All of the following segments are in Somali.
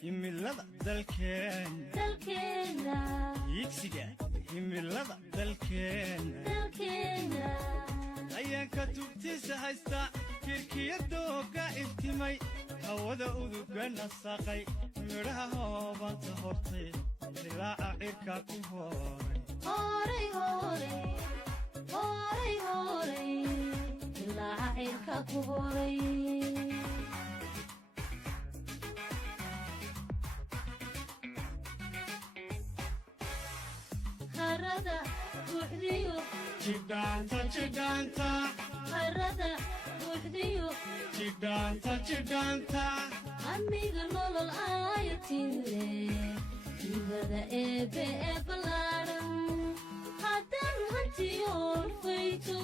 himilada dalkeena yigsiga himilada dalkeena ayaan ka tubtiisa haysta kirkiyadooga iftimay hawada uduga nasaqay midhaha hoobanta hortay dilaaca cirka ku horay dilaaca cirka ku horay harada buuxdiyo jidhaanta harada buuxdiyo jidhaanta amiga nolol aayatile hibada eebe ee ballaaran haddaan hantiyoon fayto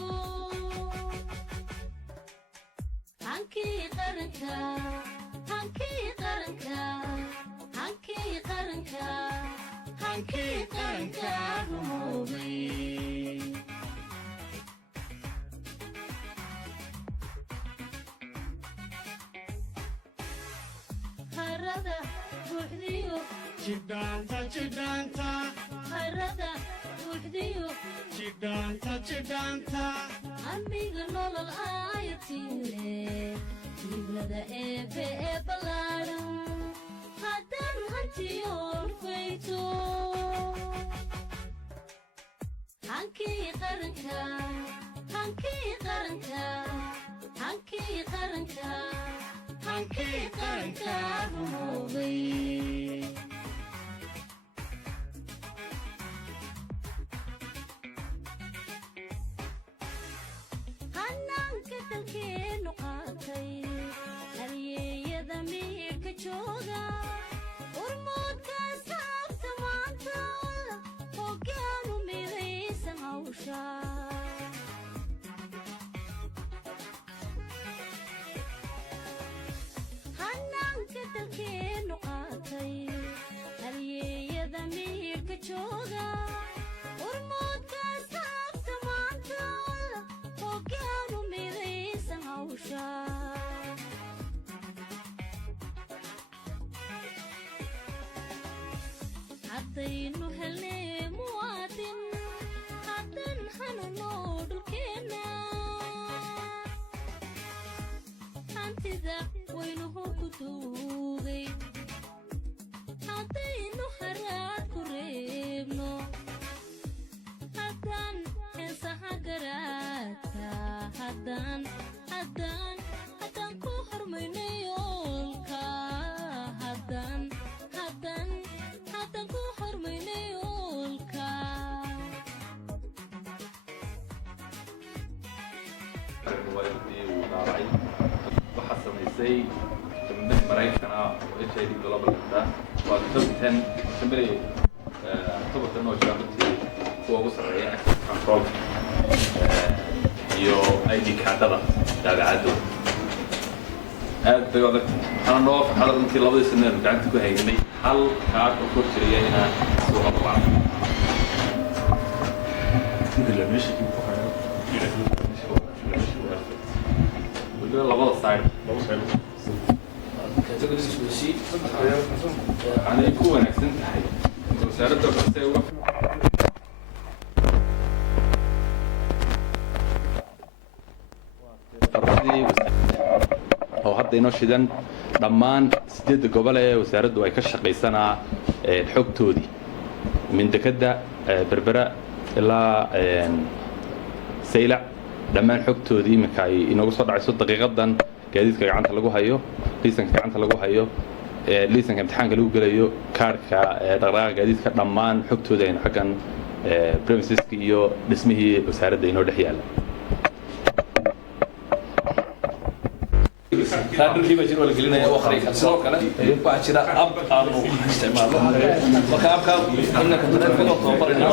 hankii qaranka rumoobay harada buuxdiyo jidhaanta harada buuxdiyo jidhaanta amiga nolol aayatile hibada eebe ee ballaaran haddaan hantiyoon fayto hankii qaranka rumoobay hanaanka dalkeenu qaatay halyeeyada miirka jooga urmoodka saabta maanta hoggaanu midaysan hawsha hanaanka dalkeenu qaatay halyeeyada miirka jooga urmoodka saabta maanta hoggaanu midaysan hawsha haddaynu helnay muwaadin haddan hanuuno dhulkeenna hantida waynuhu ku duugay haddaynu haraad ku reebno haddaan heesaha garaadka haddaan ku hormayno yoolka haddaan ku hormayno yoolka waxaa samaysay gabdhaha Mareykanka oo HIV global ka waa tabtan shamilay tabtan oo shaqadii kuwa ugu sareeya access control iyo ID cardada daabacado aad bay adag ana noo faxada intii labadii sano gacanta ku haynay hal kaad oo ku jiray inaan soo qabaa inta meesha ku xayo labada side categories we see ana ku wanaagsan tahay wasaaradda kasta oo hadda inoo shidan dhammaan 8 gobol ee wasaaraddu ay ka shaqaysanaa xogtoodii min dekada berbera ilaa saylac dhammaan xogtoodii iminka ay inoogu soo dhacayso daqiiqadan gaadiidka gacanta lagu hayo liisanka gacanta lagu hayo liisanka imtixaanka lagu gelayo kaarka dhaqdhaqaaqa gaadiidka dhammaan xogtooda aynu xaggan premiseska iyo dhismihii wasaaradda inoo dhex yaalla taadulkii baa jiro la gelinaya oo khariikan sidoo kale baa jira ab aanu isticmaalno marka abka innaka taleefanka tababarayna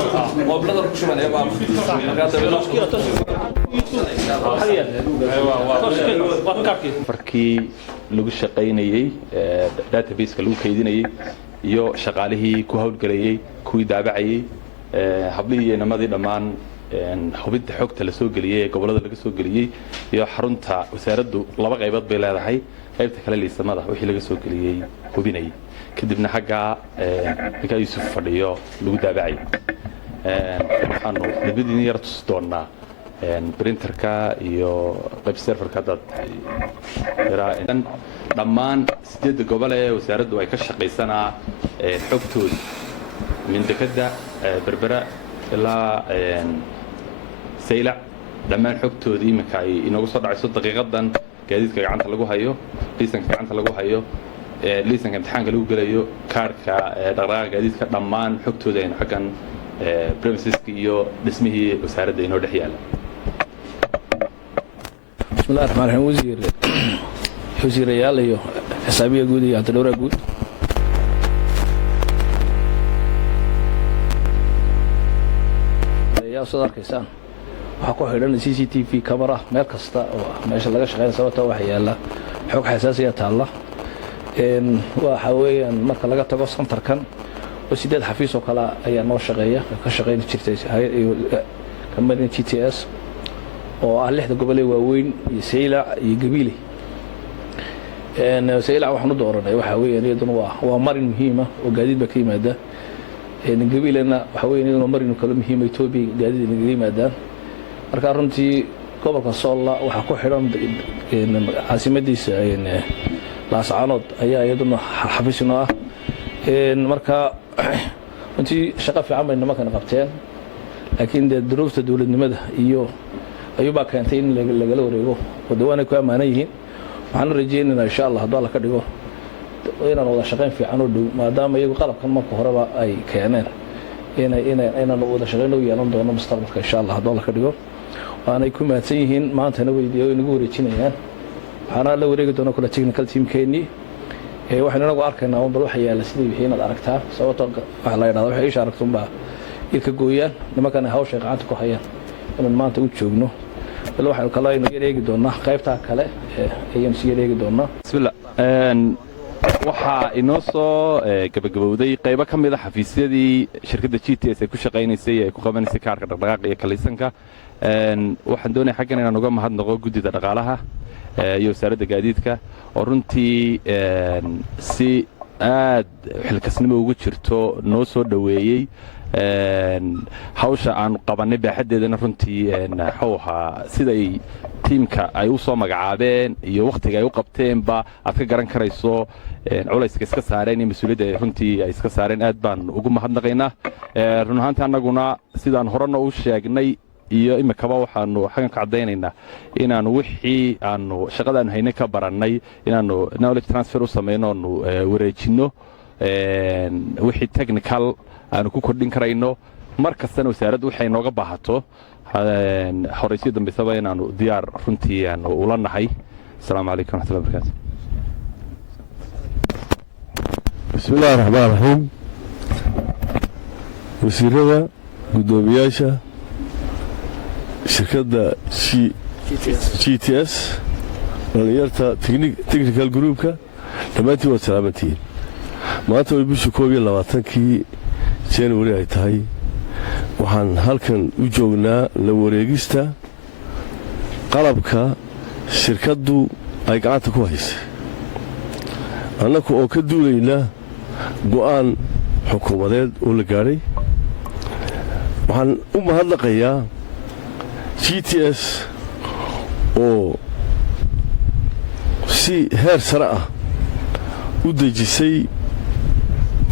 moobilada ku shubanaya baa farkii lagu shaqaynayay database-ka lagu kaydinayay iyo shaqaalihii ku hawlgelayay kuwii daabacayay hablihii iyo inamadii dhammaan hubinta xogta la soo geliyay ee gobolada laga soo geliyay iyo xarunta wasaaraddu laba qaybood bay leedahay qaybta kale liisamada wixii laga soo geliyay hubinay kadibna xagga ninka Yuusuf fadhiyo lagu daabacay waxaanu nabadiin yar tus doonaa printerka iyo qayb serverka dad yaraan dhammaan 8 gobol ee wasaaraddu ay ka shaqaysanaa xogtooda min dekada berbera ilaa saylac dhammaan xogtooda iminka ay inoogu soo dhacayso daqiiqadan gaadiidka gacanta lagu hayo liisanka gacanta lagu hayo liisanka imtixaanka lagu gelayo kaarka dhaqdhaqaaqa gaadiidka dhammaan xogtooda aynu xaggan premiseska iyo dhismihii wasaaradda inoo dhex yaala بسم الله الرحمن الرحيم وزير ريال iyo xisaabiye guud iyo antidhowra guud yaa soo arkaysan waxa ku xidhan CCTV camera meel kasta oo meesha laga shaqeeyo sababta waxa yaala xog xasaasiya taala waxa weeyaan marka laga tago centerkan oo 8 xafiis oo kala ayaa noo shaqeeya ka shaqeyn jirtay kamid GTS oo ah 6 gobol ee waaweyn iyo Saylac iyo Gabiley Saylac waxaanu dooranay waxa weeyaan iyaduna waa marin muhiim ah oo gaadiid ba ka yimaada Gabileyna waxa weeyaan iyaduna marin kale muhiim ah Itoobiya gaadiid laga yimaadaan marka runtii gobolka Soola waxa ku xidhan caasimadiisa Laascaanood ayaa iyaduna xafiisno ah marka runtii shaqo fiican bay nimankan qabteen laakiin duruufta dawladnimada iyo ayuba keentay in lagala wareego wadawana ku amaanan yihiin waxaan rajaynaynaa insha Allah haddii la ka dhigo inaan wada shaqeyn fiican oo dhow maadaama iyagu qalabkan marka horeba ay keeneen inaan wada shaqeyn u yeelan doono mustaqbalka insha Allah haddii la ka dhigo waanay ku maadsan yihiin maantana weydiiyo inagu wareejinayaan waxaana la wareegi doona kula technical teamkeeni waxaan inagu arkaynaa oo bal waxa yaala sidii wixii inaad aragtaa sababtoo waxa la yiraahdo waxa ay aragtunba ilka gooyaan nimankana hawsha gacanta ku hayaan inaan maanta u joogno bal waxaan kala eegi doonaa qaybta kale ayaan sii eegi doonaa bismillah waxa inoo soo gabagabowday qaybo ka mid ah xafiisyadii shirkadda GTS ay ku shaqeynaysay ee ku qabanaysay kaarka dhaqdhaqaaqa iyo kaliisanka waxaan doonayaa xaggan inaan uga mahadnaqo guddida dhaqaalaha iyo wasaaradda gaadiidka oo runtii si aad xilkasnimo ugu jirto noo soo dhaweeyay hawsha aan qabanay baaxadeedana runtii xawha siday tiimka ay u soo magacaabeen iyo waqtiga ay u qabteenba aad ka garan karayso culayska iska saareen iyo mas'uuliyadda runtii ay iska saareen aad baan ugu mahadnaqaynaa run ahaantii annaguna sidaan horena u sheegnay iyo imikaba waxaanu xagan ka cadaynaynaa inaanu wixii aanu shaqadaanu haynay ka barannay inaanu knowledge transfer u samayno oonu wareejinno wixii technical aanu ku kordhin karayno mar kastana wasaaraddu waxay nooga baahato horeysiyo dambaysaba inaanu diyaar runtii aanu ula nahay asalaamu calaykum waraxmatullahi wabarakaatu bismillahi raxmaan raxiim wasiirada guddoomiyaasha shirkadda GTS dhalinyarta technical groupka dhammaantiin waad salaamantihiin maanta way bishii 22 January ay tahay waxaan halkan u joognaa la wareegista qalabka shirkaddu ay gacanta ku haysay annagu oo ka duulayna go'aan xukuumadeed oo la gaadhay waxaan u mahadnaqayaa GTS oo si heer sare ah u dejisay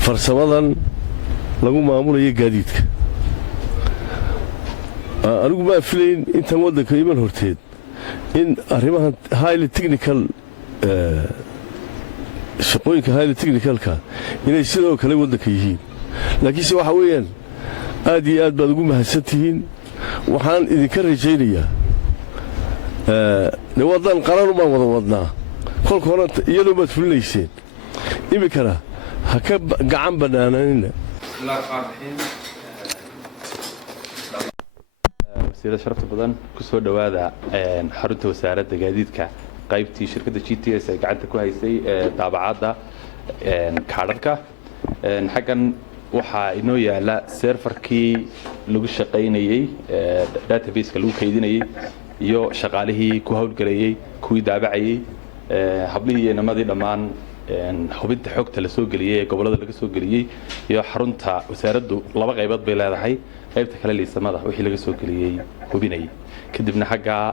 farsamadan lagu maamulayo gaadiidka anigu ma filayn intan waddanka iman horteed in arrimahan highly technical shaqooyinka highly technicalka inay sidoo kale waddanka yihiin laakiinse waxa weeyaan aad iyo aad baad ugu mahadsantihiin waxaan idinka rajaynayaa waddan qaran umaan wada wadnaa kolka hore iyadoo baad fulinayseen iminkana ha ka gacan bannaanaanina wasiirada sharafta badan ku soo dhowaada xarunta wasaaradda gaadiidka qaybtii shirkadda GTS ay gacanta ku haysay daabacadda kaadharka xaggan waxaa inoo yaala serfarkii lagu shaqaynayey databaseka lagu kaydinayey iyo shaqaalihii ku hawlgelayey kuwii daabacayey hablihii iyo inamadii dhammaan hubinta xogta la soo geliyey ee gobollada laga soo geliyey iyo xarunta wasaaraddu 2 qaybood bay leedahay qaybta kale liisamada wixii laga soo geliyey hubinayay kadibna xaggaa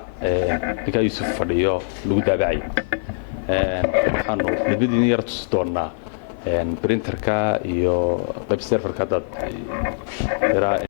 ninkaa yuusuf fadhiyo lagu daabacayay waxaanu midmadiina yar tusi doonnaa printerka iyo qayb serfarka haddaad